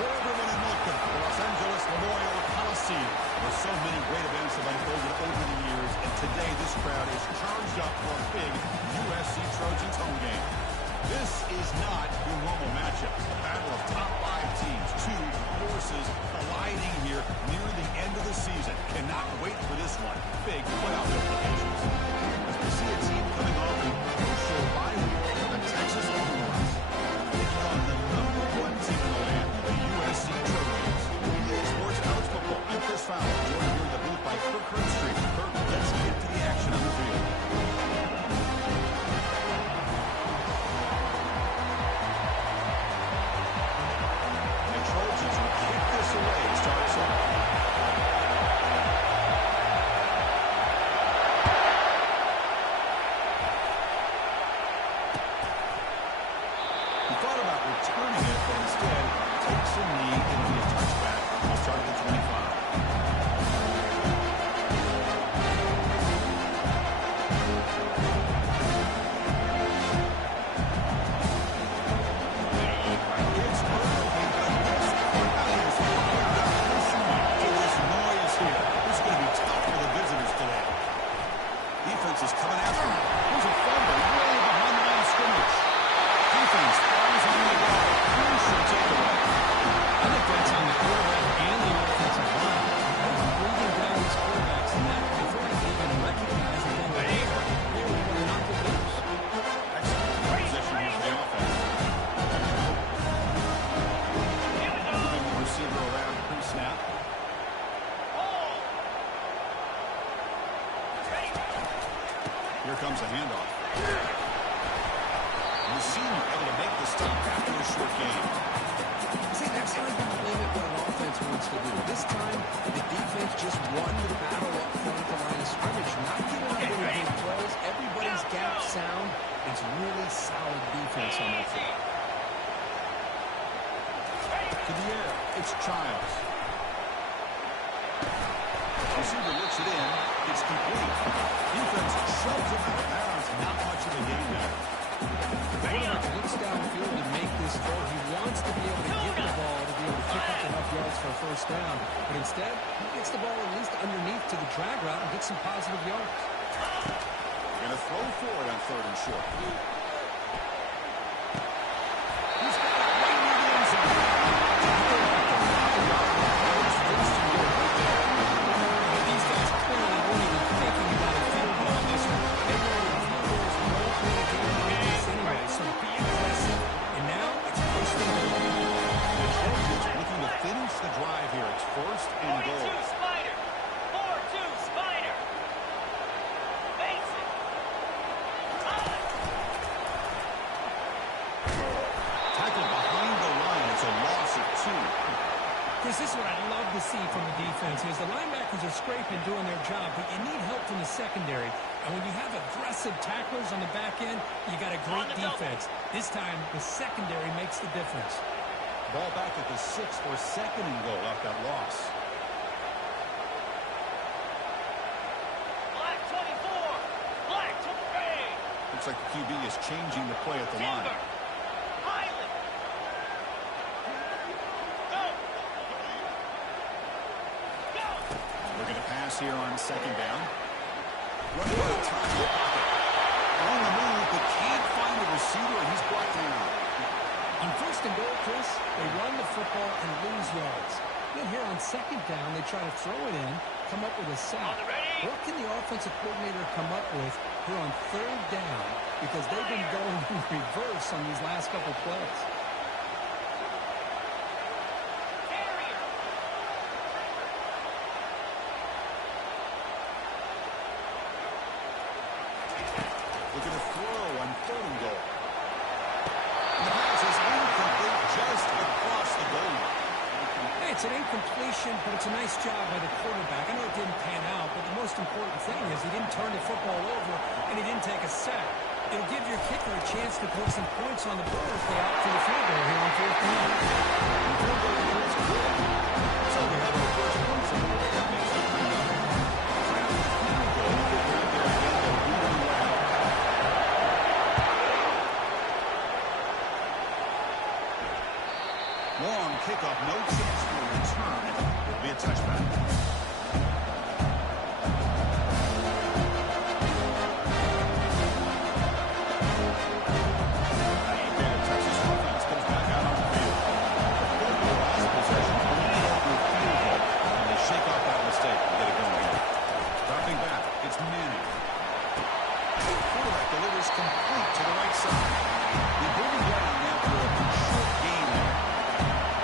where everyone in welcome, the Los Angeles Memorial Coliseum, where so many great events have unfolded over the years, and today this crowd is charged up for a big USC Trojans home game. This is not your normal matchup. A battle of top 5 teams, two forces colliding here near the end of the season. Cannot wait for this one. Big playoff implications. As we see a team coming off a crucial bye week, the Texas Longhorns taking on the #1 team in the land, the USC Trojans. EA Sports College Football. I'm Chris Fowler, joined here in the booth by Kirk Herbstreit. Kirk, let's get to the action on the field. Here comes a handoff. The senior able to make the stop after a short game. See, that's how you limit what an offense wants to do. This time, the defense just won the battle up front of the line of scrimmage. Not giving up any big plays. Everybody's gap sound. It's really solid defense on that field. To the air, it's Childs. Receiver looks it in. It's complete. Defense shoves him out of bounds. Not much of a gain there. The quarterback looks downfield to make this throw. He wants to be able to get the ball to be able to pick up enough yards for a first down. But instead, he gets the ball at least underneath to the drag route and gets some positive yards. They're going to throw for it on 3rd and short. He's got it right near the end zone. These guys clearly weren't even thinking about a field goal on this one. They were in the field goals won't win a game like this anyway. So be aggressive. And now it's first and goal. The Trojans looking to finish the drive here. It's 1st and goal. 4-2 Spider. 4-2 Spider. Basic. Time. Tackle behind the line. It's a loss of 2. Chris, this is what I'd love to see from the defense is the linebackers are scraping, doing their job, but you need help from the secondary. And when you have aggressive tacklers on the back end, you got a great defense. This time, the secondary makes the difference. Ball back at the 6th or 2nd and goal after that loss. Black 24. Black 23. Looks like the QB is changing the play at the line. Timber. Highland. Go. Go. We're going to pass here on 2nd down. Running out of time in the pocket. On the move, but can't find the receiver, and he's brought down. On 1st and goal, Chris, they run the football and lose yards. Then here on 2nd down, they try to throw it in, come up with a sack. What can the offensive coordinator come up with here on 3rd down? Because they've been going in reverse on these last couple plays. Looking to throw on 3rd and goal. And the pass is incomplete just across the goal line. Hey, it's an incompletion, but it's a nice job by the quarterback. I know it didn't pan out, but the most important thing is he didn't turn the football over and he didn't take a sack. It'll give your kicker a chance to put some points on the board if they opt for the field goal here on 4th down. And field goal is good. So we have our first points on the way. That makes it 3-0. Long kickoff. No chance for a return. It'll be a touchback. Complete to the right side. He brought it down after a short gain there.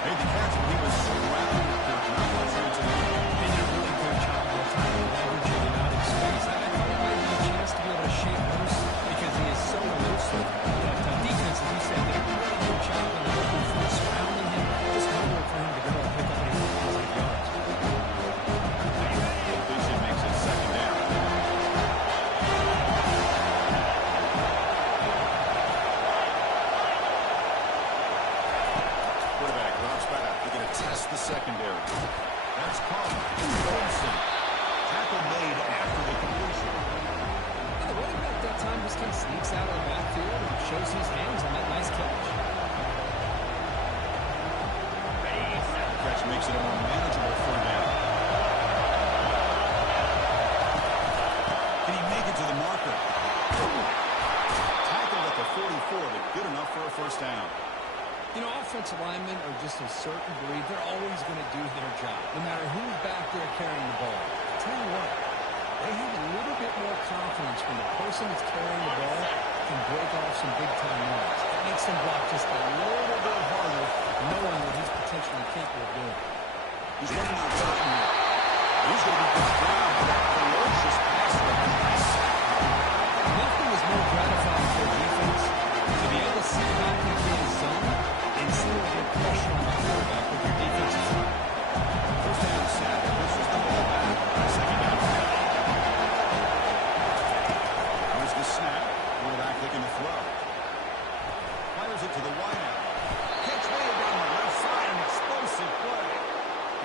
Made the catch, but he was surrounded. Not much room to go. They did a really good job that time leveraging him out in space. I thought he might have a chance to be able to shake loose because he is so elusive. But defense, as you said, did a really good job of looking for surrounding him. Just nowhere for him to go and pick up any positive yards. Vision makes it second down. Test the secondary. That's caught. Olsen. Tackle made after the completion. The running back that time just kind of sneaks out of the backfield and shows his hands on that nice catch. The catch makes it a more manageable third down. Can he make it to the marker? Tackled at the 44, but good enough for a first down. You know, offensive linemen are just a certain breed. They're always going to do their job, no matter who's back there carrying the ball. I'll tell you what, they have a little bit more confidence when the person that's carrying the ball can break off some big-time runs. It makes them block just a little bit harder, knowing what he's potentially capable of doing. He's running out of time here. He's going to be brought down by that ferocious pass rush. Nothing is more gratifying for a defense to be able to sit back into the zone and still get pressure on the quarterback with your defensive line. First down set. Pushes the ball back. Second down. Here's the snap. Quarterback looking to throw. Fires it to the wideout. Catch way down the left side. An explosive play.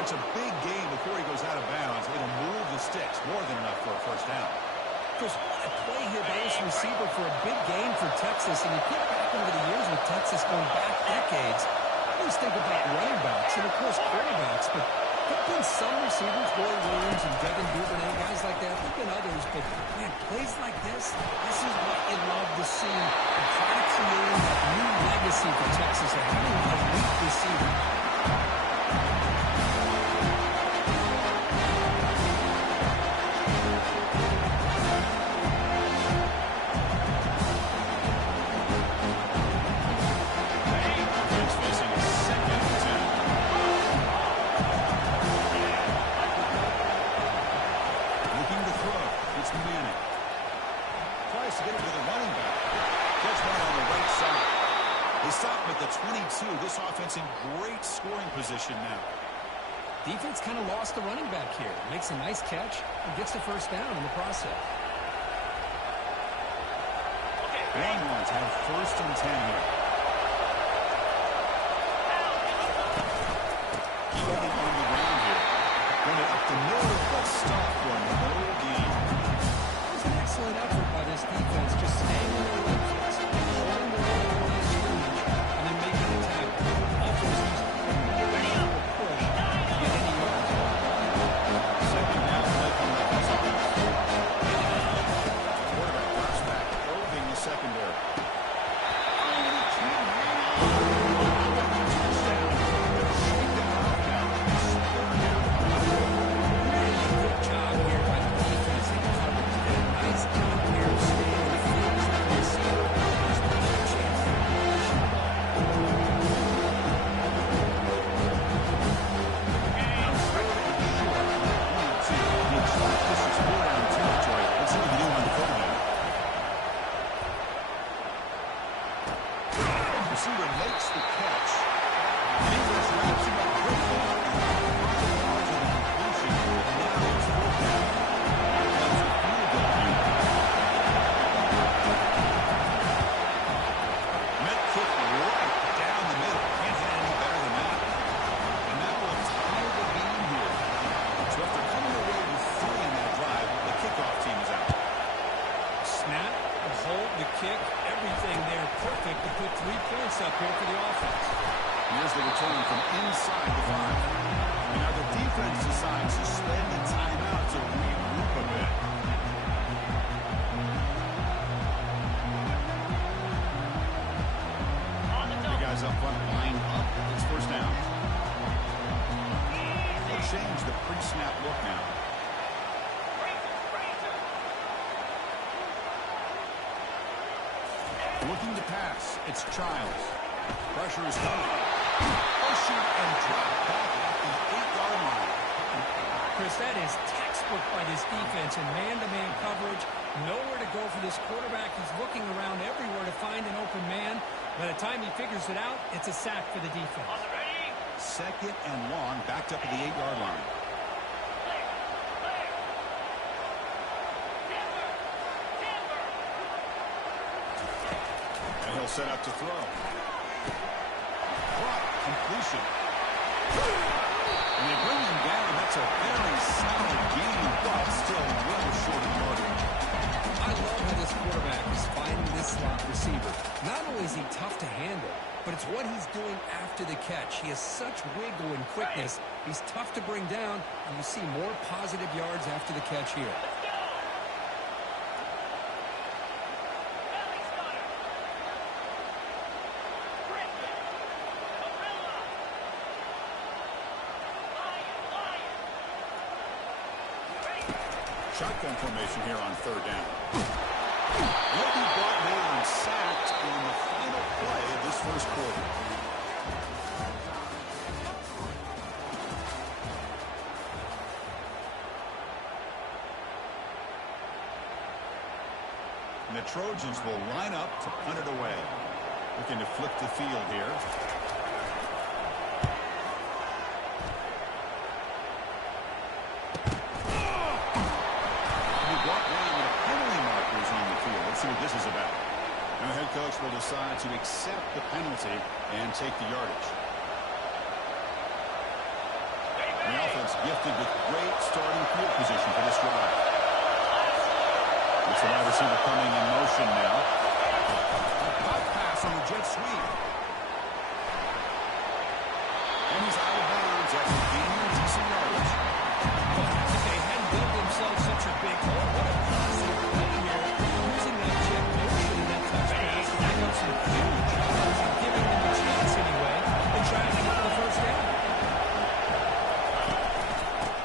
It's a big gain before he goes out of bounds. It'll move the sticks. More than enough for a first down. Chris, what a play here by this receiver for a big gain for Texas. And you look back over the years with Texas going back decades, I always think about running backs and, of course, quarterbacks. But there have been some receivers, Roy Williams and Devin Duvernay, guys like that. There have been others. But, man, plays like this is what you love to see. And try to create that new legacy for Texas of having a elite receiver. This offense in great scoring position now. Defense kind of lost the running back here. Makes a nice catch and gets the first down in the process. Longhorns have first and 10 here. Keeping it on the ground here. Running up the middle, but stop for no gain. That was an excellent effort by this defense, just staying in their left foot, holding the ball on the scrimmage, and then making a tackle. Offense just ready up a push to get any yards. Second down play from the quarterback drops back, probing the secondary. Kick, everything there perfect to put 3 points up here for the offense. Here's the return from inside the 5. And now the defense decides to spend the timeout to regroup a bit. The guys up front line up. It's first down. They'll change the pre-snap look now. Looking to pass. It's Childs. Pressure is coming. Pushing and drop back at the 8-yard line. Chris, that is textbook by this defense in man-to-man coverage. Nowhere to go for this quarterback. He's looking around everywhere to find an open man. By the time he figures it out, it's a sack for the defense. Second and long, backed up at the 8-yard line. And he'll set up to throw. Completion. And they bring him down. That's a very solid game, but still well short of yardage. I love how this quarterback is finding this slot receiver. Not only is he tough to handle, but it's what he's doing after the catch. He has such wiggle and quickness. He's tough to bring down, and you see more positive yards after the catch here. Shotgun formation here on third down. He'll be brought down, sacked on the final play of this first quarter. And the Trojans will line up to punt it away. Looking to flip the field here. See what this is about. Now the head coach will decide to accept the penalty and take the yardage. The offense gifted with great starting field position for this drive. It's the wide receiver coming in motion now. A pop pass on the jet sweep. And he's out of bounds after gaining decent yardage. Well, I think they hadn't built themselves such a big hole. What a positive play here. Using that jet motion and that touch pass, I got some huge yards and giving them a chance anyway and trying to get the first down.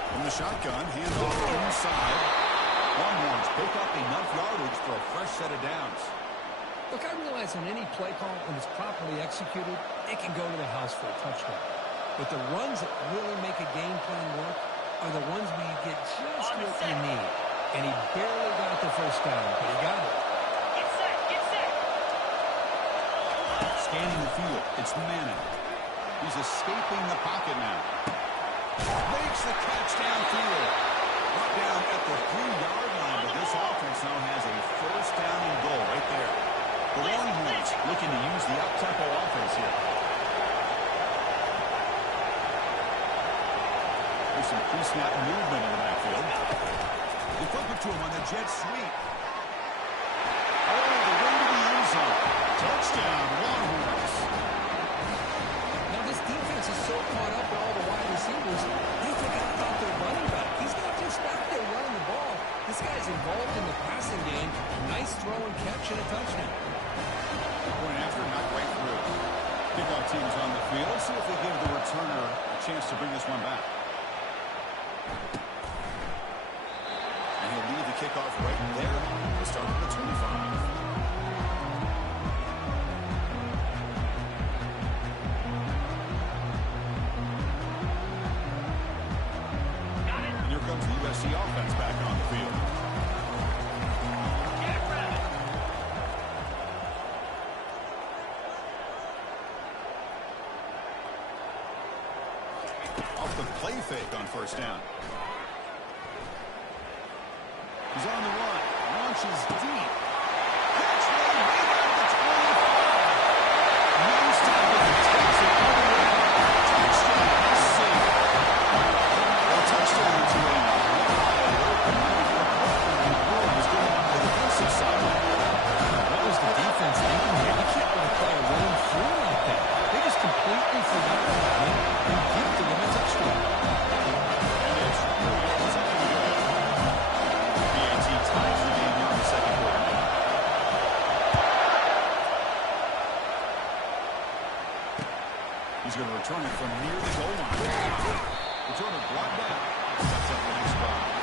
From the shotgun, handoff inside. Longhorns pick up enough yardage for a fresh set of downs. Look, I realize on any play call, when it's properly executed, it can go to the house for a touchdown. But the runs that really make a game plan work are the ones where you get just what you need. And he barely got the first down, but he got it. Get set, get set. Scanning the field, it's Manning. He's escaping the pocket now. Makes the catch downfield. Brought down at the 3-yard line, but this offense now has a first down and goal right there. The Longhorns looking to use the up-tempo offense here. There's some pre-snap movement in the backfield. They flip it to him on the jet sweep. Oh, the way to the end zone. Touchdown, Longhorns. Now this defense is so caught up with all the wide receivers, they forgot about their running back. He's not just back there running the ball. This guy's involved in the passing game. Nice throw and catch and a touchdown. Going after, not right through. Kickoff team's on the field. Let's see if they give the returner a chance to bring this one back. And he'll leave the kickoff right there. We'll start at the 25. And here comes the USC offense back on the field. Off the play fake on first down. He's on the run. Launches deep. Catch made at the 25. Nice tackle. Takes it all the way. Touchdown. SC. A touchdown to a wide open and Wood was going on the defensive side. What was the defense thinking here? You can't let a player run through like that. They just completely forgot He's going to return it from near the goal line. Returner brought down. Sets up the next drive.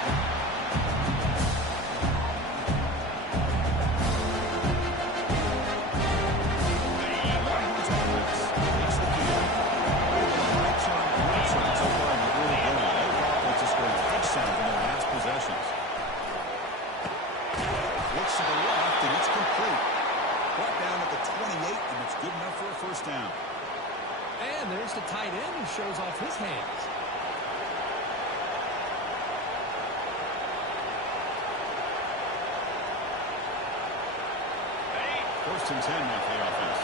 Looks to the left, and it's complete. Brought down at the 28, and it's good enough for a first down. And there's the tight end who shows off his hands. First and 10 now for the offense.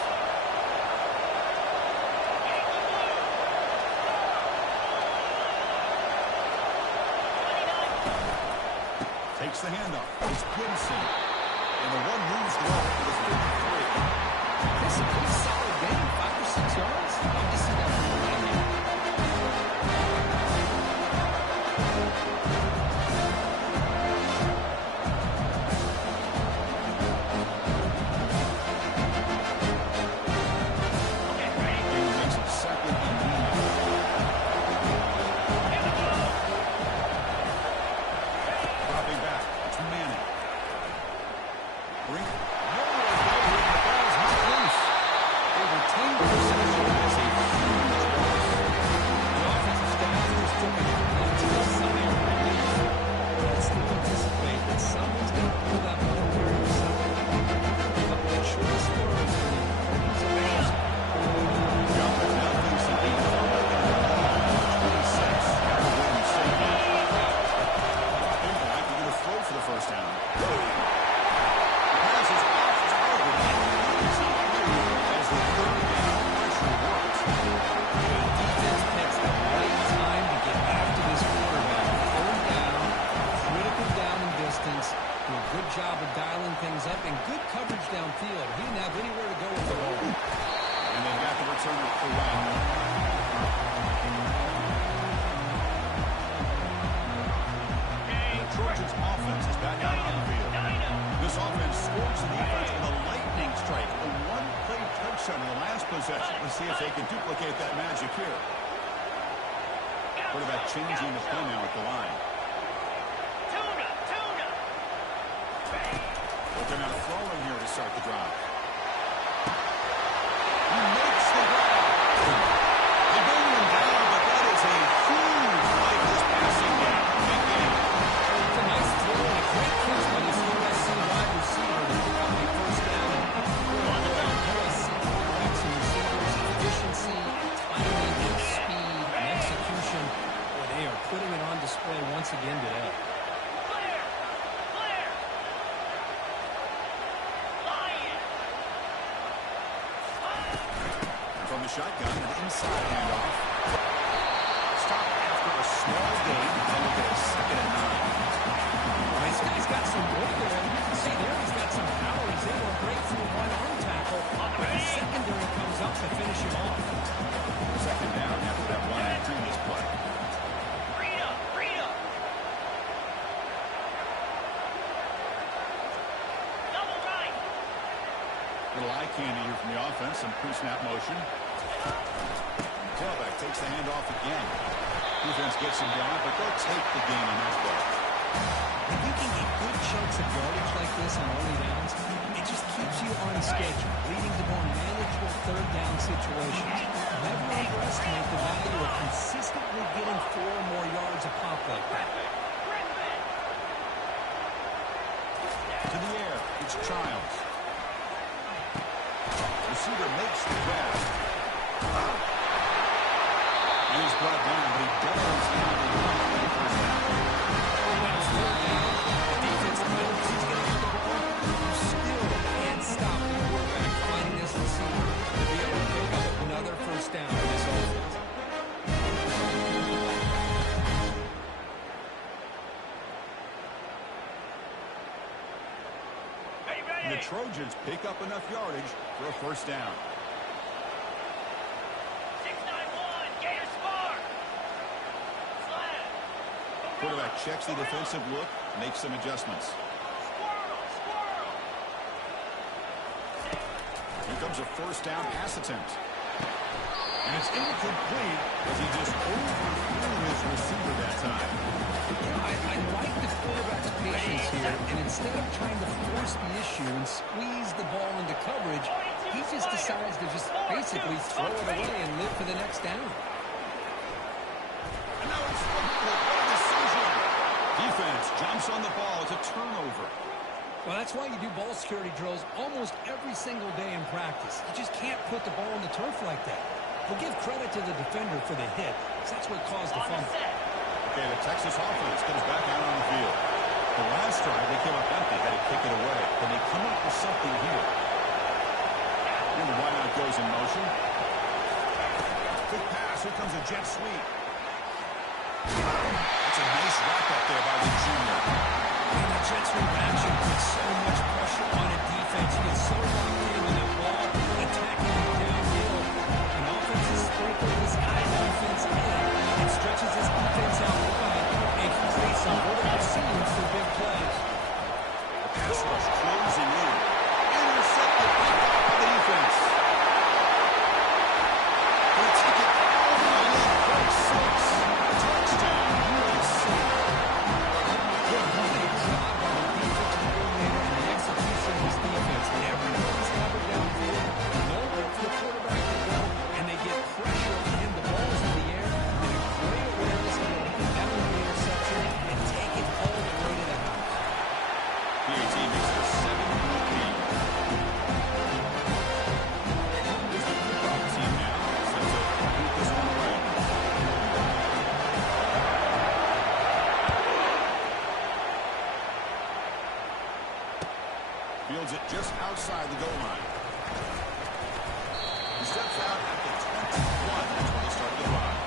Takes the handoff. It's Gibson. And the one moves well to the 53. This is a pretty solid game. 5 or 6 yards. Love to see that from the right here. Let's see if they can duplicate that magic here. Quarterback changing the play now at the line. Looking at throwing here to start the drive. He makes the grab. They bring him down, but that is a huge play for this passing game. Big game. It's a nice throw and a great catch by this USC wide receiver to pick up the first down. USC quarterbacks and receivers, efficiency, timing, and speed, and execution. Boy, they are putting it on display once again today. From the shotgun, an inside handoff. Stop after a small gain. Then we'll get a second and 9. This guy's got some wood there. You can see there he's got some power. He's able to break through one arm tackle. But the secondary comes up to finish him off. Second down after that one in previous play. Little eye candy here from the offense. Some pre-snap motion. Tailback takes the handoff again. Defense gets him down, but they'll take the game on that play. If you can get good chunks of yardage like this on early downs, it just keeps you on schedule, leading to more manageable third down situations. Never underestimate the value of consistently getting 4 or more yards a pop like that. To the air, it's Childs. Receiver makes the grab. And he's brought down, but he does have a run for the first down. That's third down. The defense knows he's going to get the ball. You still can't stop the quarterback finding this receiver to be able to pick up another first down in this offense. The Trojans pick up enough yardage for a first down. 6-9-1, Gator score. Slam. Quarterback checks the defensive look, makes some adjustments. Squirrel. Here comes a first down pass attempt. And it's incomplete as he just overthrew his receiver that time. I like the quarterback's patience here, and instead of trying to force the issue and squeeze the ball into coverage, he just decides to just basically throw it away and live for the next down. And now it's what a decision. Defense jumps on the ball. It's a turnover. Well, that's why you do ball security drills almost every single day in practice. You just can't put the ball on the turf like that. We'll give credit to the defender for the hit, because that's what caused the fumble. Okay, the Texas offense comes back out on the field. The last drive, they came up empty, had to kick it away. Can they come up with something here? And the wideout goes in motion. Quick pass. Here comes a jet sweep. That's a nice wrap-up there by the junior. And the jet sweep action puts so much pressure on a defense. He gets so locked in with that ball, attacking it downhill. And offense is sprinkling this high defense in and stretches his defense out wide and creates some vertical seams for big plays. The pass rush closing in. Intercepted by the defense. Gonna take it all the way in. Break 6. Touchdown, USC. What a great job by the defensive coordinator and the execution of his defense. Everybody's covered downfield. Nowhere for the quarterback to go, and they get pressure on him. The ball is in the air, and a great awareness to get down the interception and take it all the way to the house. PAT makes it a 7-point lead. Here's the kickoff team now. Set to boot this one away. Fields it just outside the goal line. He steps out at the 21. That's when they start the drive.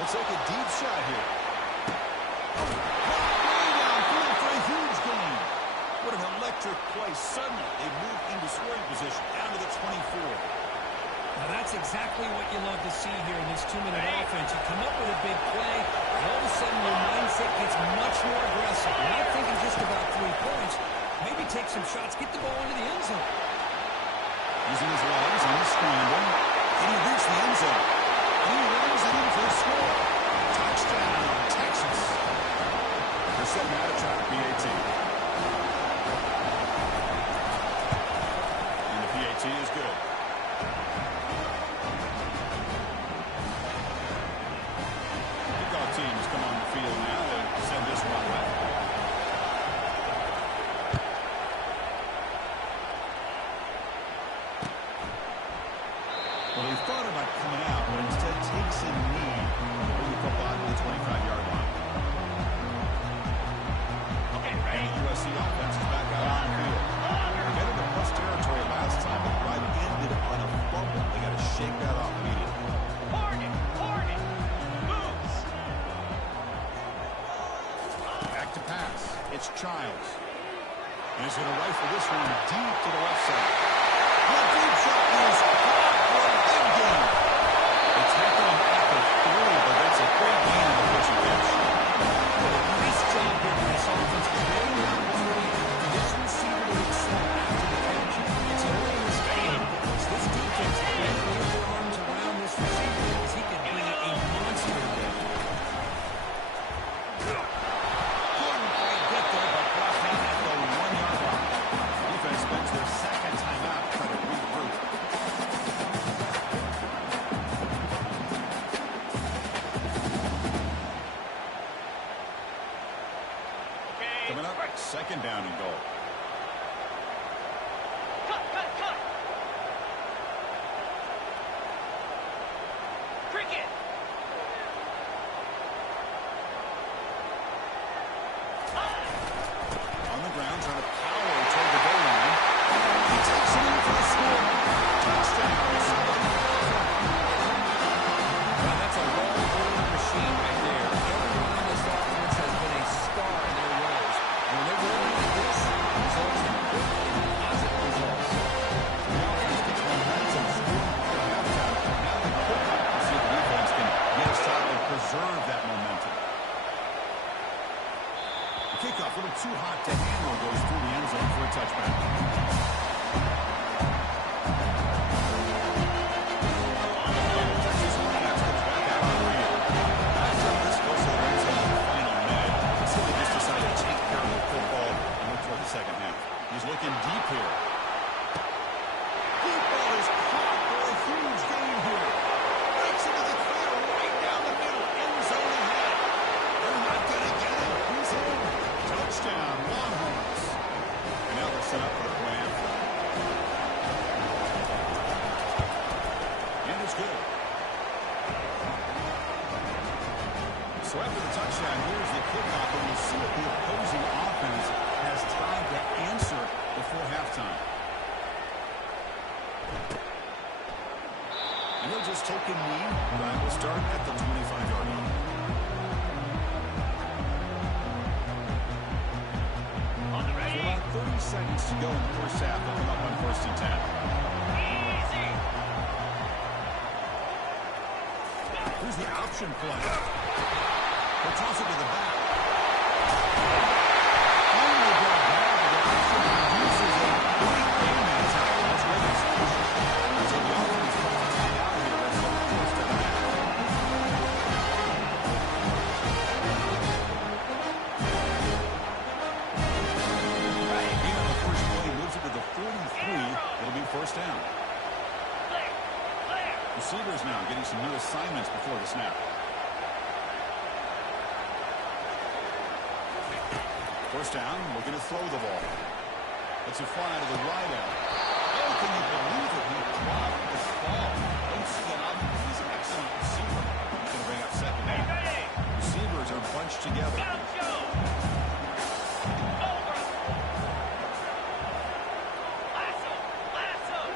Let's take a deep shot here. Way downfield for a huge gain. What an electric play. Suddenly, they move into scoring position down to the 24. Now that's exactly what you love to see here in this 2-minute offense. You come up with a big play, and all of a sudden your mindset gets much more aggressive. You're not thinking just about 3 points. Maybe take some shots, get the ball into the end zone. Using his legs on the scramble. Can he reach the end zone? And he runs it in for the score. Touchdown, Texas. They're setting out to try the PAT. And the PAT is good. Kickoff team has come on the field now to send this one away. Well, he thought about coming out, but instead takes a knee. Bring the football to the 25-yard line. Okay, ready? And the USC offense is back out on the field. They got into plus territory last time, but the drive ended on a fumble. They got to shake that off immediately. Hornet, moves. Back to pass. It's Childs. And he's going to rifle this one deep to the left side. The deep shot is caught for a big gain. They tackle him at the 3, but that's a great gain on the pitch and catch. Nice job here by this offense. Creating the opportunity for this receiver to excel after the catch. It's early in this game. It's this defense that can put their arms around this receiver because he can be a monster there. Couldn't quite get there, but brought down at the 1-yard line. Defense spends deep here. Deep ball is caught for a huge gain here. Breaks into the clear right down the middle. End zone ahead. They're not going to get him. He's in. Touchdown, Longhorns. And now they're set up for the point after. And it's good. So after the touchdown, here's the kickoff, and we'll see if the opposing offense has time to answer before halftime. And he'll just take a knee. Drive will start at the 25-yard line. On the ready. So about 30 seconds to go in the first half. They'll come up on 1st and 10. Easy. Here's the option play. They'll toss it to the back. Finally got back to the option and uses a great game that time. That's great execution. So the offense calls it out here. That's the first and 10. Gain on the first play moves it to the 43. It'll be 1st down. Clear. Clear. Receivers now getting some new assignments before the snap. First down, looking to throw the ball. It's a fly to the right end. Oh, can you believe it? He dropped the ball. Don't see that out because he's an excellent receiver. He's going to bring up 2nd down. Ready. Receivers are bunched together. Go, Joe. Over. Lasso. Lasso.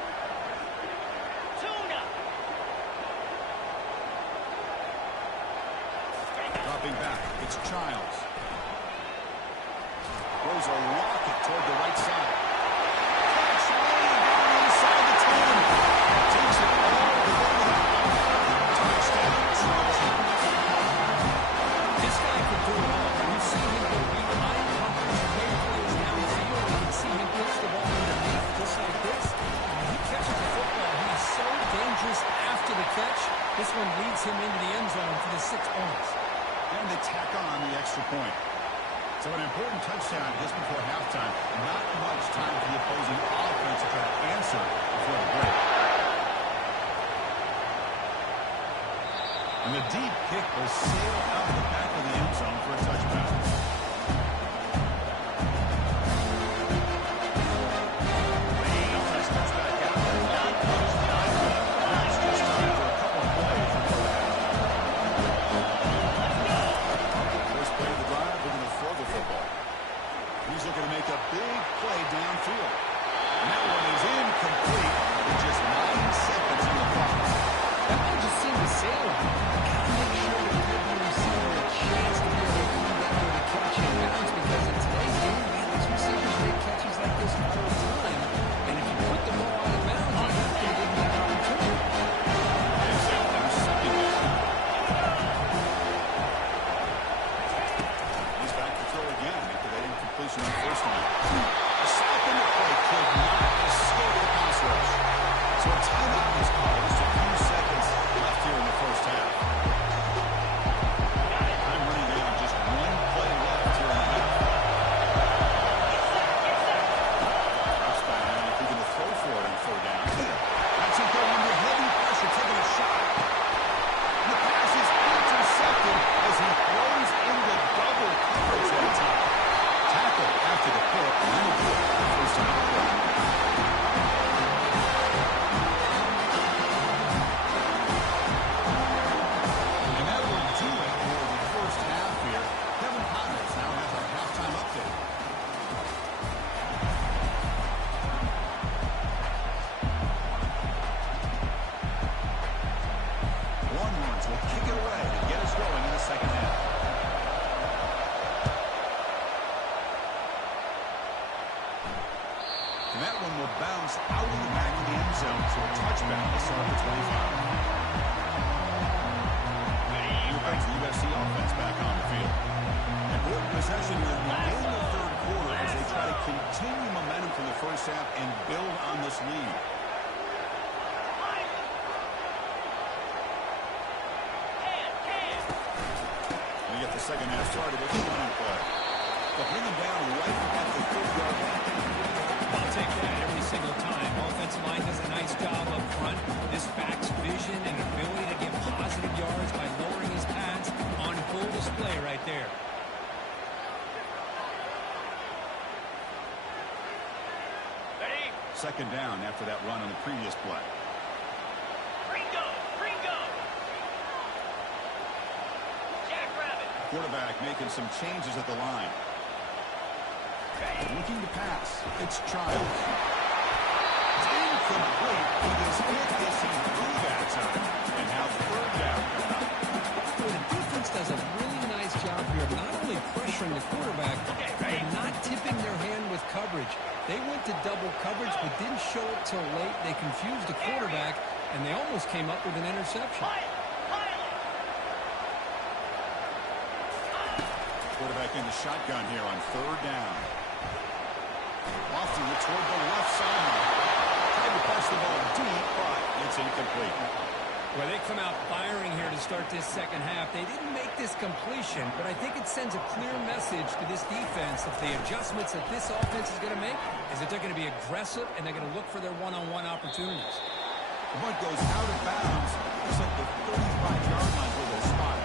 Tuna. Dropping back, it's Childs. Throws a rocket toward the right side. Catch way down inside the 10. Takes it all the way to the line. Touchdown, Trojans. This guy can do it all. We've seen him go behind coverage and make plays downfield. We can see him pitch the ball underneath just like this. When he catches the football, he's so dangerous after the catch. This one leads him into the end zone for the 6 points. And they tack on the extra point. So an important touchdown just before halftime. Not much time for the opposing offense to try to answer before the break. And the deep kick will sail out of the back of the end zone for a touchdown. The offense comes back out. Not much time left. It's just time for a couple of plays before the half. First play of the drive, we're going to throw the football. He's looking to make a big play downfield. And that one is incomplete with just 9 seconds on the clock. That one just seemed to sail him. Gotta make sure to give the receiver a chance to be able to come down with a catch and bounce, because in today's game, man, these receivers make catches like this all the time. And if you put the ball out of bounds, you have to give them that opportunity. He's back to throw again after that incompletion on the first time. A stop in the play could not escape the pass rush. So a timeout is called. Just a few seconds left here in the first half. I'm running down. Just 1 play left here in the half. Drops back and looking to throw for it on 3rd down. That's it going under heavy pressure, taking a shot. And the pass is intercepted as he throws into double coverage at the top. Tackle after the pick, and then the first time play. And that will do it for the first half here. Kevin Connors now has our halftime update. Longhorns will kick it away to get us going in the second half. And that one will bounce out of the back of the end zone to a touchback to start the 25. Here brings the USC offense back on the field. Important possession here in the 3rd quarter as they try to continue momentum from the first half and build on this lead. They get the second half started with a running play. They'll bring him down right at the 3rd-yard line. I'll take that every single time. Offensive line does a nice job up front. This backs vision and ability to get positive yards by lowering his pads on full display right there. Ready? Second down after that run on the previous play. Ringo! Ringo! Jackrabbit! Quarterback making some changes at the line. Looking to pass. It's Childs. It's incomplete. He was hit as he threw that time. And now third down coming up. Well, the defense does a really nice job here of not only pressuring the quarterback, but not tipping their hand with coverage. They went to double coverage, but didn't show it till late. They confused the quarterback, and they almost came up with an interception. Quarterback in the shotgun here on third down. Lofting it toward the left sideline. Tried to pass the ball deep, but it's incomplete. Well, they come out firing here to start this second half. They didn't make this completion, but I think it sends a clear message to this defense that the adjustments that this offense is going to make is that they're going to be aggressive and they're going to look for their one-on-one opportunities. The punt goes out of bounds. Looks like the 35-yard line where they'll spot it.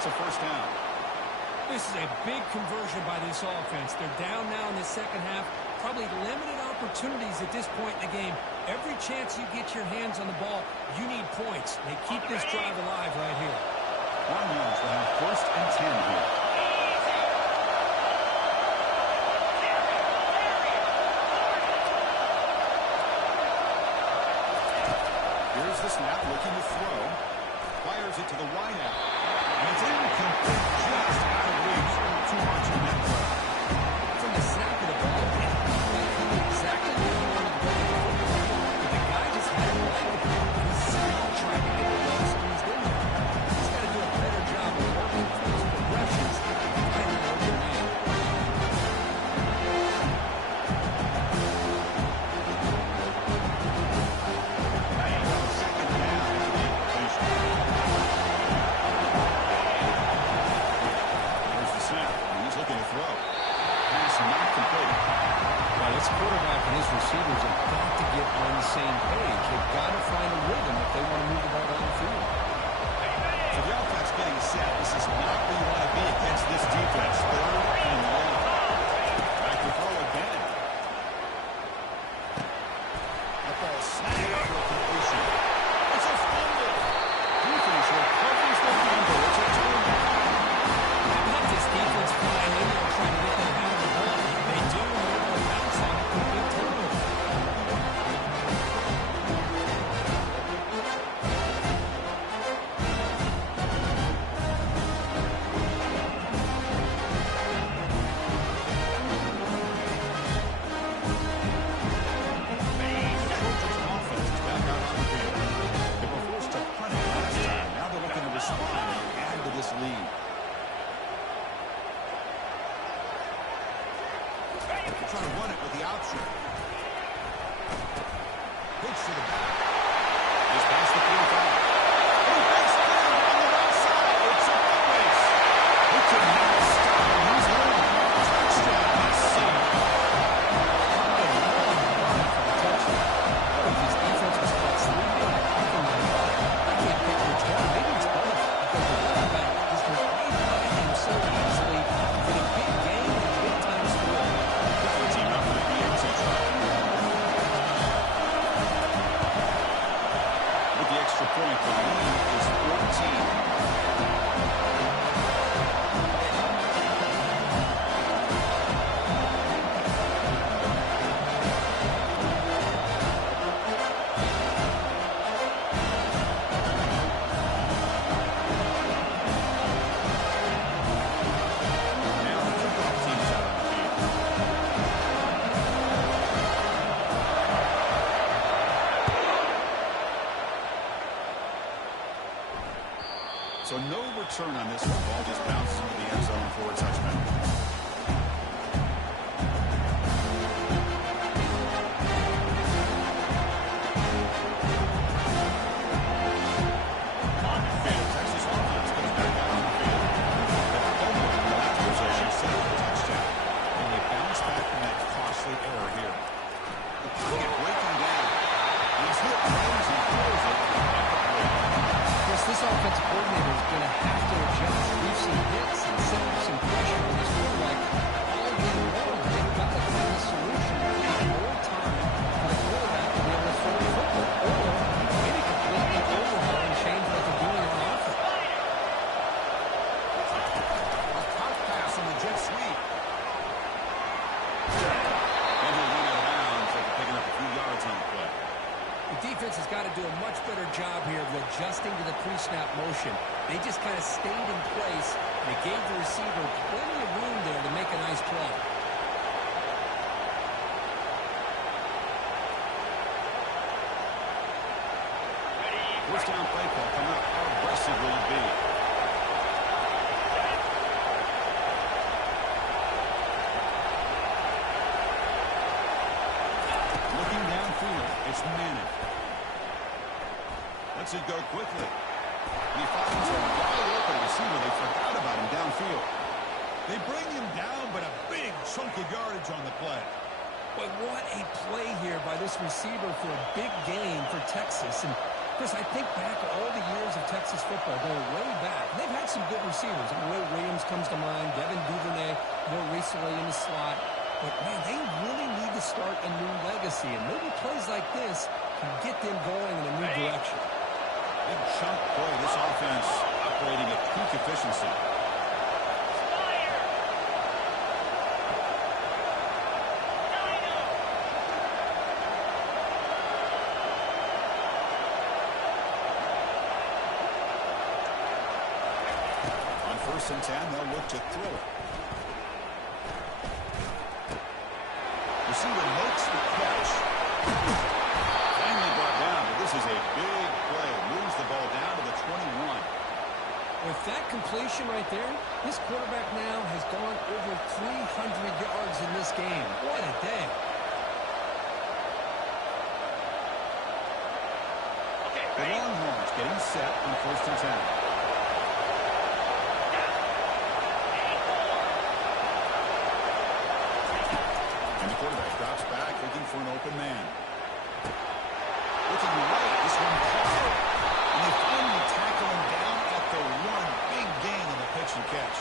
That's a first down. This is a big conversion by this offense. They're down now in the second half. Probably limited opportunities at this point in the game. Every chance you get your hands on the ball, you need points. They keep this drive alive right here. Lions will have first and 10 here. Here's the snap, looking to throw. Fires it to the wideout. And it's incomplete, just out of reach. Too much in that play. From the snap of the ball, he knew exactly where he wanted to go. But the guy just had it right. He's still trying to get the ball squeezed in there. He's got to do a better job of working through his progressions and finding the open man. Second down. trying to run it with the option. Pitch to the back. He's past the 45. He breaks clear on the right side. It's a big race. He cannot stop him. He's home. Touchdown, SC. His defense was caught sleeping. I can't pick which one. Maybe it's both. Because the running back just was right by him so easily for the big game and big time score. Team up with the extra try. With the extra point, the lead is 14. Now the kickoff team is out on the field. So no return on this one. Ball just bounces into the end zone for a touchdown. Texas offense goes back out on the field. They got home run in the last possession, set up a touchdown. And they bounce back from that costly error here. The pocket breaking down. He's hit, runs, and throws it. Yes, this offensive coordinator is going to have to adjust. We've seen hits and set up some pressure on this quarterback all game long. They've got to find a solution to create more time for the quarterback to be able to throw the football, or maybe completely overhaul and change what they're doing on offense. A pop pass on the jet sweep. And he'll run out of bounds after picking up a few yards on the play. The defense has got to do a much better job here of adjusting to the pre-snap motion. They just kind of stayed in place, and it gave the receiver plenty of room there to make a nice play. First down play call coming up. How aggressive will it be? Looking downfield, it's Manning. Lets it go quickly. And he finds a wide open receiver. They forgot about him downfield. They bring him down, but a big chunk of yardage on the play. But what a play here by this receiver for a big gain for Texas. And, Chris, I think back all the years of Texas football, going way back. They've had some good receivers. Will Williams comes to mind, Devin Duvernay more recently in the slot. But, man, they really need to start a new legacy. And maybe plays like this can get them going in a new direction. Big chunk play. This offense operating at peak efficiency. On 1st and 10, they'll look to throw it. Receiver makes the catch. Finally brought down, but this is a big play. Moves the ball down to the 21. With that completion right there, this quarterback now has gone over 300 yards in this game. What a day. The Longhorns getting set on 1st and 10. And the quarterback drops back, looking for an open man. Looking right, this one caught. And they finally tackle him down at the 1. Big gain on the pitch and catch.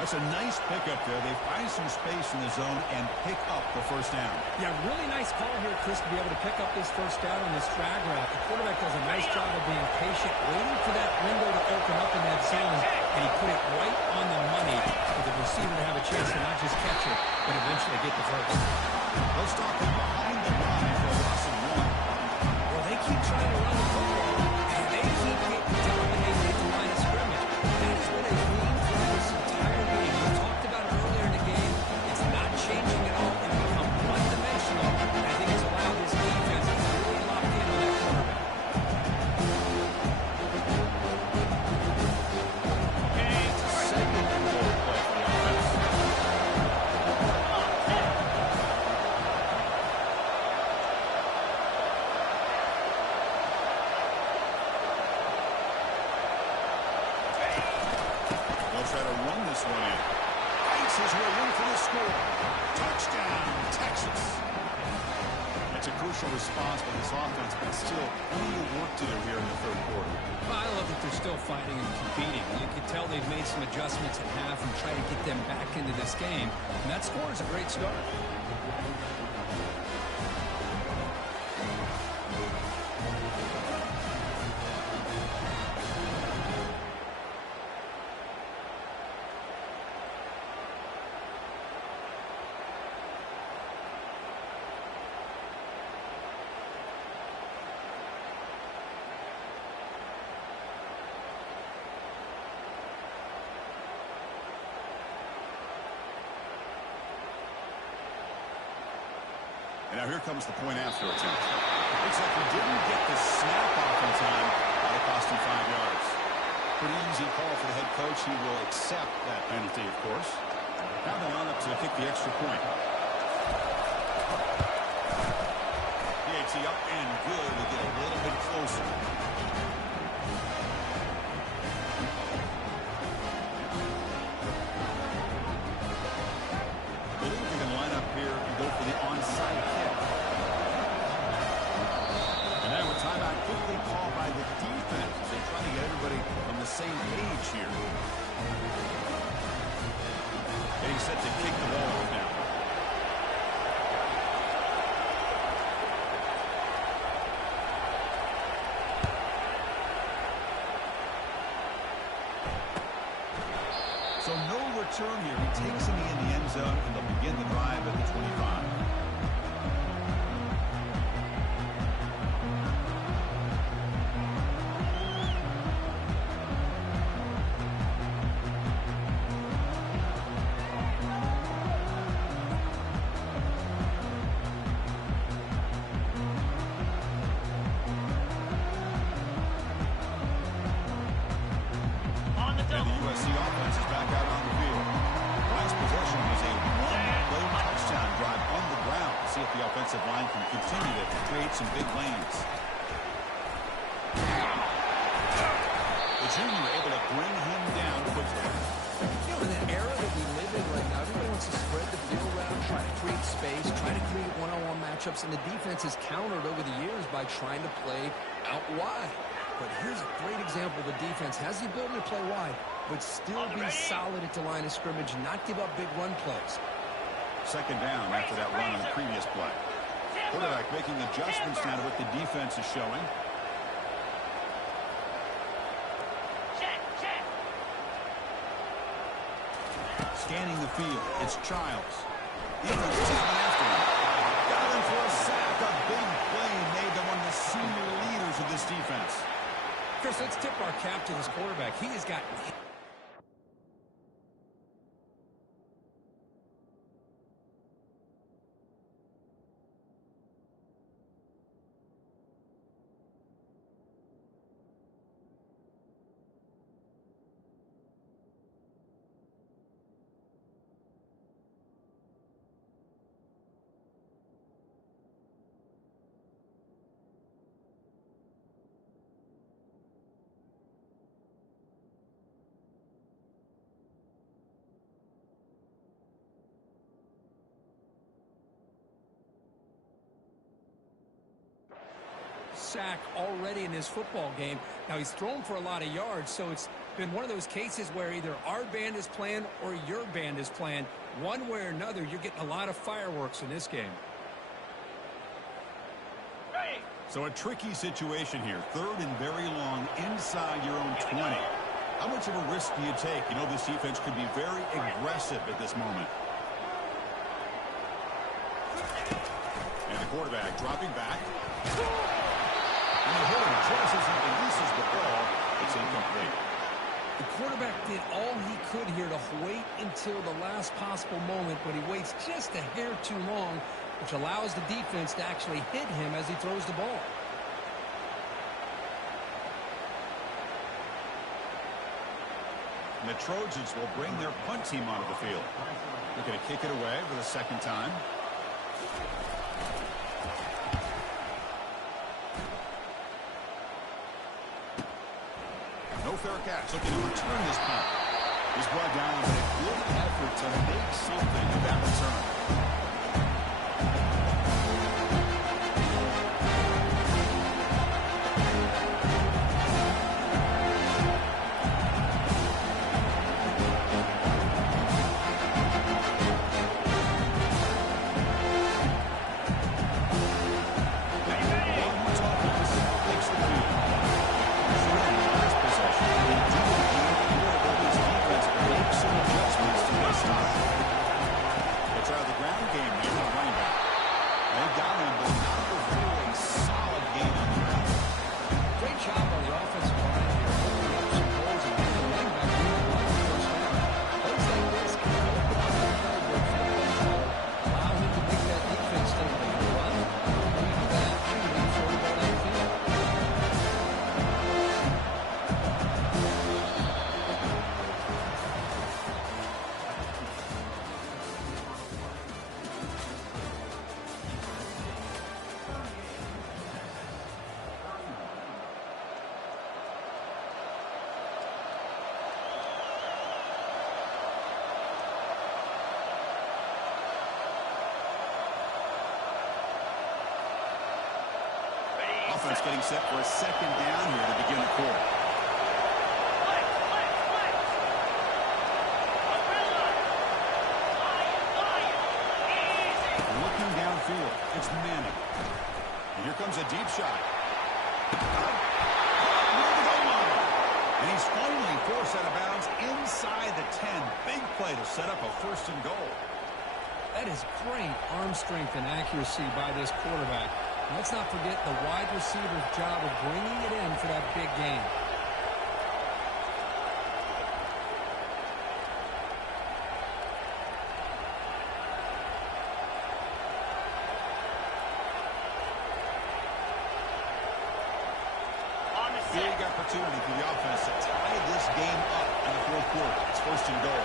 That's a nice pickup there. They find some space in the zone and pick up the 1st down. Yeah, really nice call here, Chris, to be able to pick up this 1st down on this drag route. The quarterback does a nice job of being patient, waiting for that window to open up in that zone, and he put it right on the money for the receiver to have a chance to not just catch it, but eventually get the 1st. They'll stop him behind the line for a loss of 1. Well, they keep trying to run the football, and they keep getting dominated at the line of scrimmage. That is what a theme throughout this entire game. We talked about it earlier in the game. It's not changing at all. It's become one-dimensional, and I think it's allowed this defense to really lock in on that quarterback. It's a second and goal play for the offense. they'll try to run this one in. Fights his way in for the score. Touchdown, Texas. It's a crucial response by this offense, but still plenty of work to do here in the third quarter. Well, I love that they're still fighting and competing. You can tell they've made some adjustments at half and try to get them back into this game. And that score is a great start. And now here comes the point after attempt. Looks like he didn't get the snap off in time. That'll cost him 5 yards. Pretty easy call for the head coach. He will accept that penalty, of course. Now the lineup to kick the extra point. PAT up and good to get a little bit closer. Same page here. Getting set to kick the ball off now. So no return here. He takes him in the end zone, and they'll begin the drive at the 25. Line can continue to create some big lanes. The junior able to bring him down quickly. You know, in the era that we live in right now, everybody wants to spread the field around, try to create space, try to create one-on-one matchups, and the defense has countered over the years by trying to play out wide. But here's a great example. The defense has the ability to play wide, but still be solid at the line of scrimmage and not give up big run plays. Second down after that run on the previous play. Quarterback making adjustments now to what the defense is showing. Scanning the field. It's Childs. Defense is coming after him. Got him for a sack. A big play made by one of the senior leaders of this defense. Chris, let's tip our cap to this quarterback. He has gotten hit. Sack already in this football game. Now he's thrown for a lot of yards, so it's been one of those cases where either our band is playing or your band is playing. One way or another, you're getting a lot of fireworks in this game. So a tricky situation here. Third and very long inside your own 20. How much of a risk do you take? You know, this defense could be very aggressive at this moment. And the quarterback dropping back. And the hitter just as he releases the ball, it's incomplete. The quarterback did all he could here to wait until the last possible moment, but he waits just a hair too long, which allows the defense to actually hit him as he throws the ball. And the Trojans will bring their punt team onto the field. Looking to kick it away for the second time. No fair catch. Looking to return this punt. He's brought down with a good effort to make something of that return. Offense getting set for a second down here to begin the quarter. Looking downfield, it's Manning. And here comes a deep shot. And he's finally forced out of bounds inside the 10. Big play to set up a first and goal. That is great arm strength and accuracy by this quarterback. Let's not forget the wide receiver's job of bringing it in for that big game. Big opportunity for the offense to tie this game up in the fourth quarter. It's first and goal.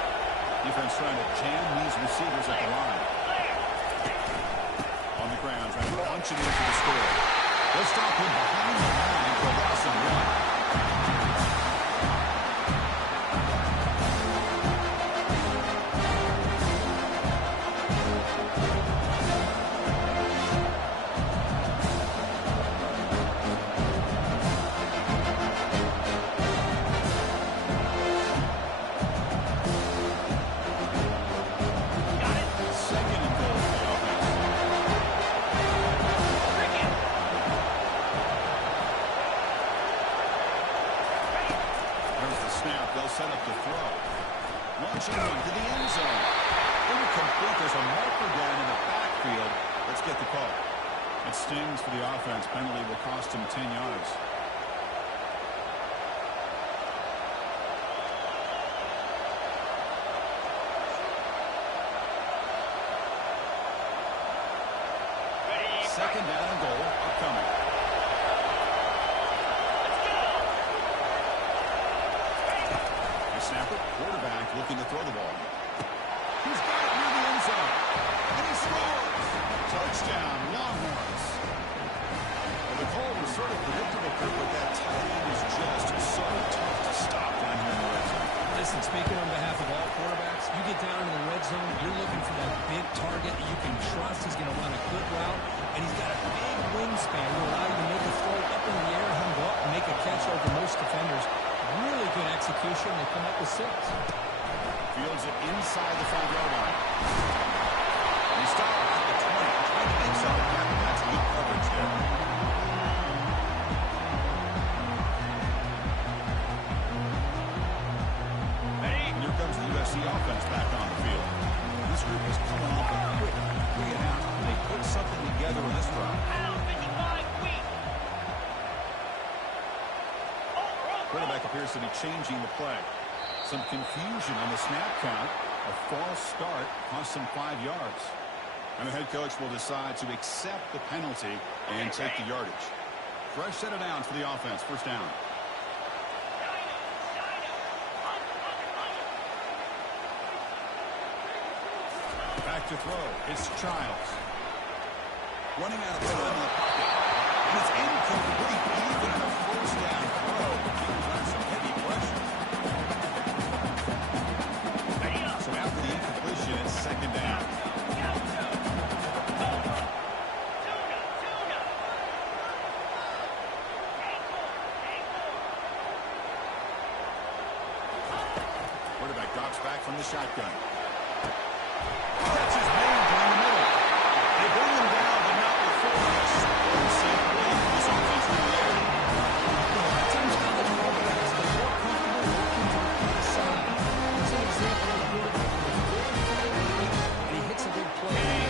Defense trying to jam these receivers at the line. On the ground, trying to punch it into the score. They'll stop him behind the line for a loss of 1. Set up to throw. Launching one to the end zone. Incomplete. There's a marker down in the backfield. Let's get the call. It stings for the offense. Penalty will cost him 10 yards. Second down and goal upcoming. Snapper, quarterback looking to throw the ball. He's got it near the end zone. And he scores. Touchdown, Longhorns. Well, the call was sort of predictable, Kirk, but that tight end is just so tough to stop down here in the red zone. Listen, speaking on behalf of all quarterbacks, you get down into the red zone, you're looking for that big target that you can trust is going to run a good route, and he's got a big wingspan to allow you to make a throw up in the air, him go up and make a catch over most defenders. Really good execution. They come up with 6. Fields it inside the 5-yard line. And he stopped at the 20. Trying to make something happen. That's good coverage there. And here comes the USC offense back on the field. This group is coming off a quick 3-and-out. They put something together in this drive. Quarterback appears to be changing the play. Some confusion on the snap count. A false start cost him 5 yards. And the head coach will decide to accept the penalty and take the yardage. Fresh set of downs for the offense. First down. Back to throw. It's Childs. Running out of time in the pocket. And it's incomplete. Even on a first down throw. He was under some heavy pressure. quarterback drops back from the shotgun. Catches man down the middle. They bring him down, but not before a safe play for this offense in the air. Sometimes college quarterbacks are more comfortable working to the side. Here's an example of a quarterback with a very clear lead, and he hits a big play.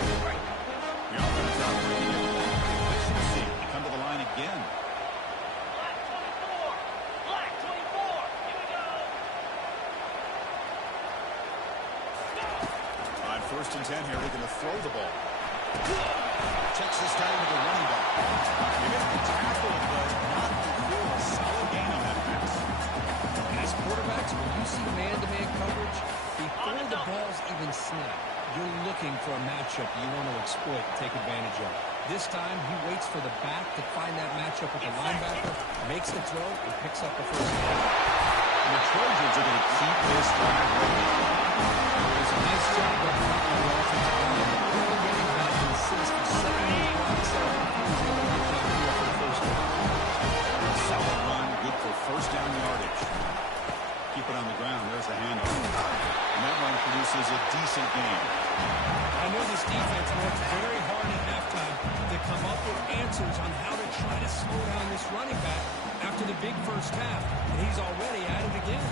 The offense operating at full efficiency. They come to the line again. Black 24. Black 24. Here we go. On 1st and 10 here, they're going to throw the ball. Texas time with the running back. They're going to be tackled, but not before a solid gain on that pass. As quarterbacks, when you see man-to-man coverage, before the ball's even snapped, you're looking for a matchup you want to exploit and take advantage of. This time, he waits for the back to find that matchup with the linebacker, makes the throw, and picks up the first down. And the Trojans are going to keep this drive rolling. There's a nice job up front on the offensive line. The running back can assist for setting those blocks up. He was able to get downfield for the first down. Solid run, good for first down yardage. Keep it on the ground. There's the handoff. And that one produces a decent gain. I know this defense worked very hard at halftime to come up with answers on how to try to slow down this running back after the big first half, and he's already at it again.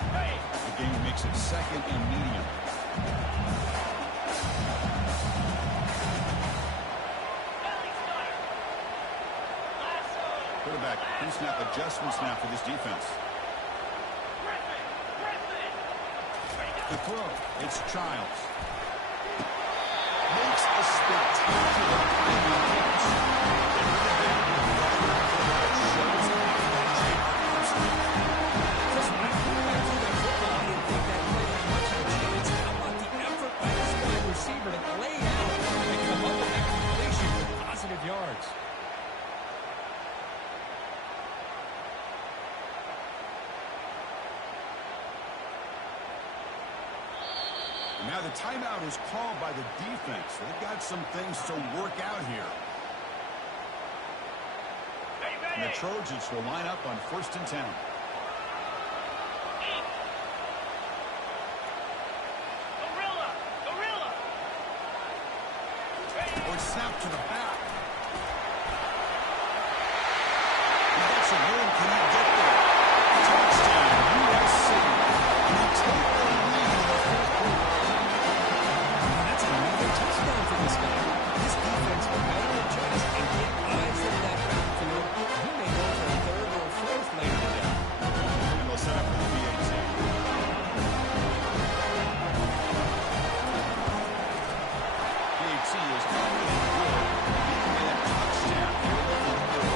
The game makes it 2nd and medium. Quarterback pre-snap adjustments now for this defense. The throw, it's Childs. Makes a spectacular diving catch. They bring it back with the rush quarterback shows off that trademark instinct. Just when I put back to that football, I didn't think that play had much of a chance. How about the effort by this wide receiver to lay out and come up with that completion with positive yards? Now the timeout is called by the defense. They've got some things to work out here. And the Trojans will line up on 1st and 10. Or snap to the back. He got some room. Can he get there? Touchdown, USC. And they take the lead in the 4th quarter. That's another touchdown for this guy. This defense will better adjust and get eyes on that backfield. He may go for a 3rd or 4th later today. And they'll set up for the VAT. VAT is confident good. Leading by that touchdown here in the 4th quarter.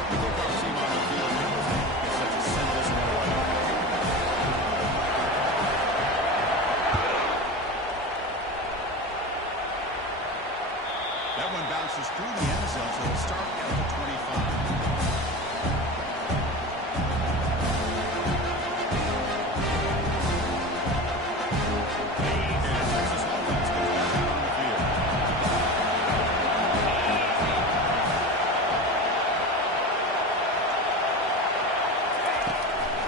I think our team on the field knows it. It's such a send this one away. That one bounces through the end zone, so it'll start at the 25. And Texas offense gets back out on the field.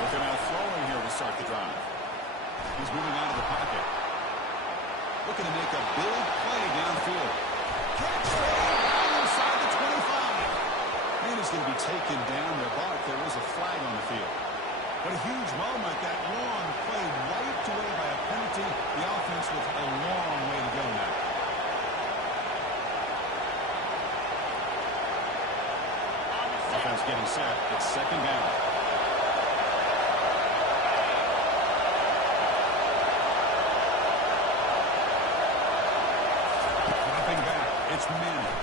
Looking out throwing here to start the drive. He's moving out of the pocket. Looking to make a big play downfield. Catch right inside the 25. And he's going to be taken down there, but there is a flag on the field. But a huge moment, that long play wiped away by a penalty. The offense with a long way to go now. Offense getting set. It's 2nd down. Dropping back. It's Manning.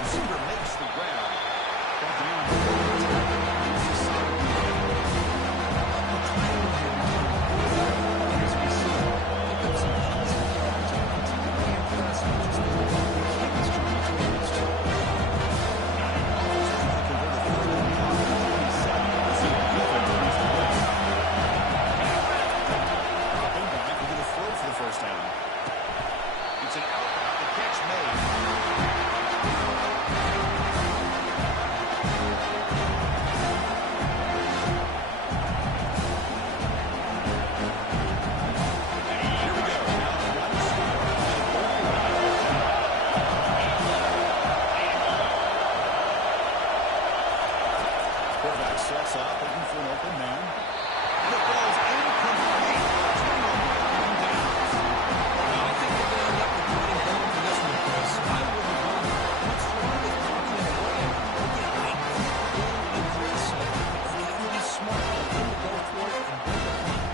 Receiver makes the grab. Brought down. Dropping back. We're going to throw for the first down. It's an out route. Backs up, looking for an open man. The ball's incomplete. Turnover on downs. Now, I think they're going to end up recording better for this one, Chris. I wouldn't want what's wrong with talking it away. Again, I get being aggressive. You got to be smart. When to go for it and when to punt.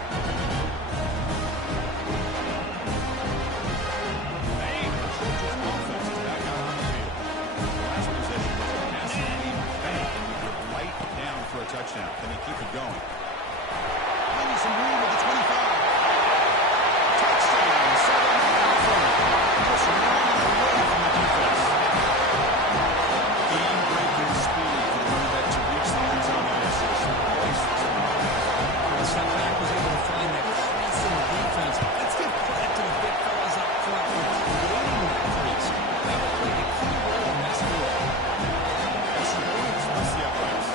Trojans offense is back out on the field. Last possession was a passing game bang, and we get right down for a touchdown. Can he keep it going? Finding some room at the 25. Touchdown, 7-0. Just running away from the defense. Game-breaking speed for the running back to reach the end zone and assist. Chris, that back was able to find that crease in the defense. Let's give credit to the big fellas up front for creating that crease. That played a key role in that score. Extra points, what's the uprights?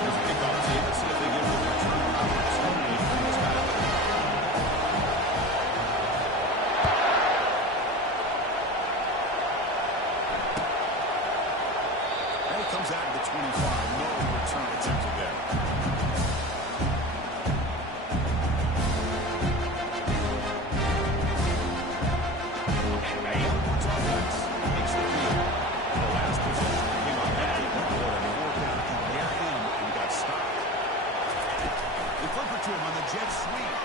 There's a kickoff tee. Let's see if they give the return opportunity to bring this back. And it comes out to the 25. No return attempted there. Edwards offense takes the field. The last possession came out empty. Went for a fourth down and near him and got stopped. They flip it to him on the jet sweep.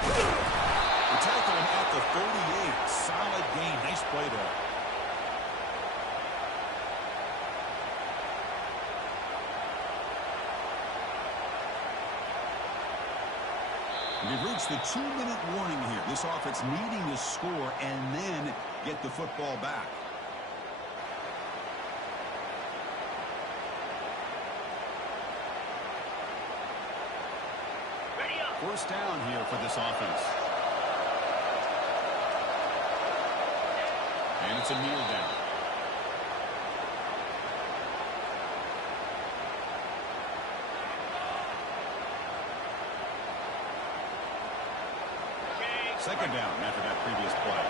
They tackle him at the 38. Solid gain. Nice play there. We've reached the 2-minute warning here. This offense needing to score and then get the football back. Ready up. First down here for this offense. And it's a kneel down. Second down after that previous play.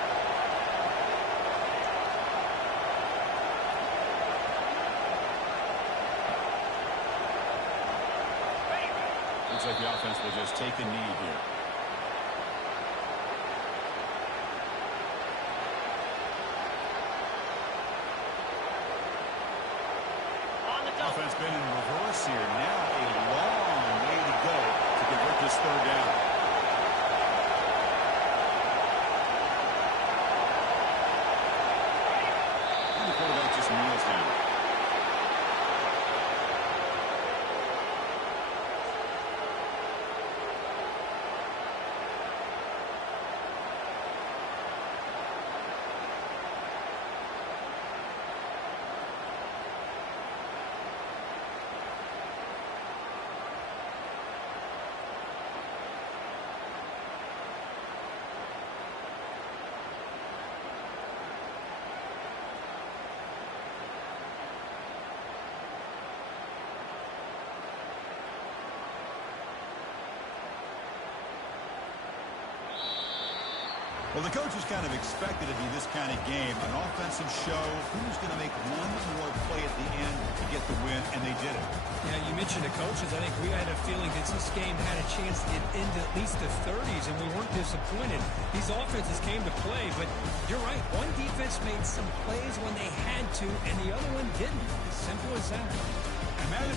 Looks like the offense will just take a knee here. On the double. Offense been in reverse here. Now a long way to go to convert this third down. The quarterback just kneels down. Well, the coaches kind of expected it to be this kind of game, an offensive show. Who's going to make one more play at the end to get the win, and they did it. Yeah, you mentioned the coaches. I think we had a feeling that this game had a chance to get into at least the 30s, and we weren't disappointed. These offenses came to play, but you're right. One defense made some plays when they had to, and the other one didn't. Simple as that. Imagine